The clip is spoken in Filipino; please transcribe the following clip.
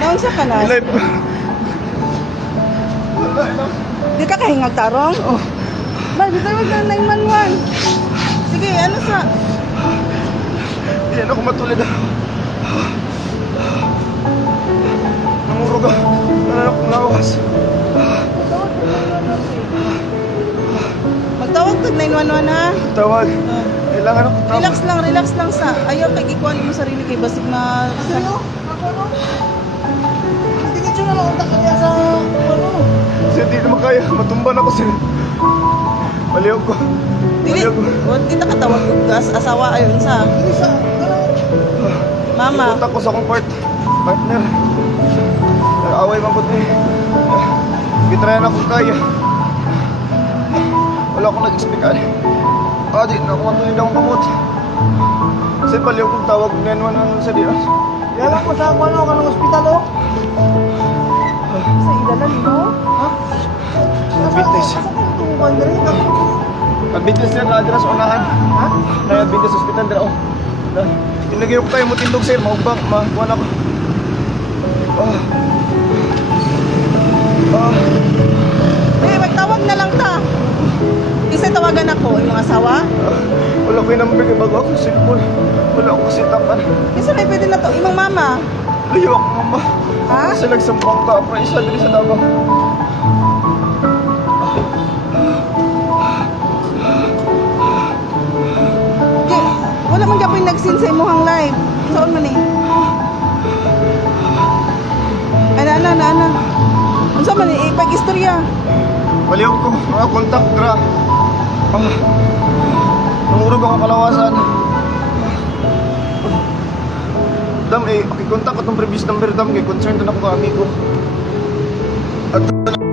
Naunsa ka na? Live. Di ka kahingag tarong? Oh. Ba, dito wag na 911. Sige, ano sa... Hindi na ako matulid. Namurog ako. Nanan akong lawas. Magtawag ka 911 ha? Tawag. Kailangan ako tawag. Relax lang sa... Ayaw kay ikuan mo sarili kay basig na... Sa'yo? Ako no? Hindi ka na lang unta kanya sa ano? Kasi hindi naman kaya. Matumban ako sir. Maliw ko. Dili, huwag kita katawag kong gas. Asawa ayon sa... Hindi sa... Mama. Ipunta ko sa akong partner. Nag-away man po eh. Gitrayan ako kaya. Wala akong nag-explikan. Di na ako matulid akong kamot. Kasi baliw kong tawag ng 911 sa dinas. Yala ko sa ano ka ng ospital oh. Sa idalan mo? Ha? Adventist. Asa ka tumukan diri? Adventist yan na adras unahan. Ha? Na Adventist hospital dira oh. Tinagay ko tayo mo tindog sir. Maubak. Makuha na ko. Eh, magtawag na lang ta. Isa tawagan ako, yung mga asawa. Wala ko yung number kay bago ako cellphone. Wala ako sitapan. Isa may pwede na to, imong mama. Layo ako mama. Ha? Kasi nagsampang ka pa isa diri sa Davao. Di, wala man gapoy nagsin sa imuhang live. Saan man eh? Ana. Unsa man eh, ipag-istorya. Baliw ko, mga kontak dra. Namurog ako kalawasan. Dam pakikontak ko tong previous number dam kay concerned na ako ka amigo. At